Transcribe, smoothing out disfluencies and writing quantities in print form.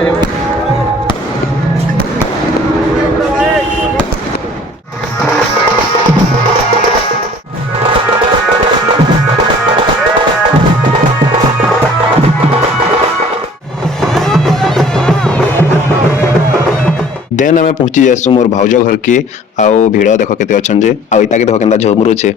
Then आम पहुंची जासु मोर भाउज घर के। आओ भिड़ देख केते अच्छा जे आ इता के देख के झमुरुचे।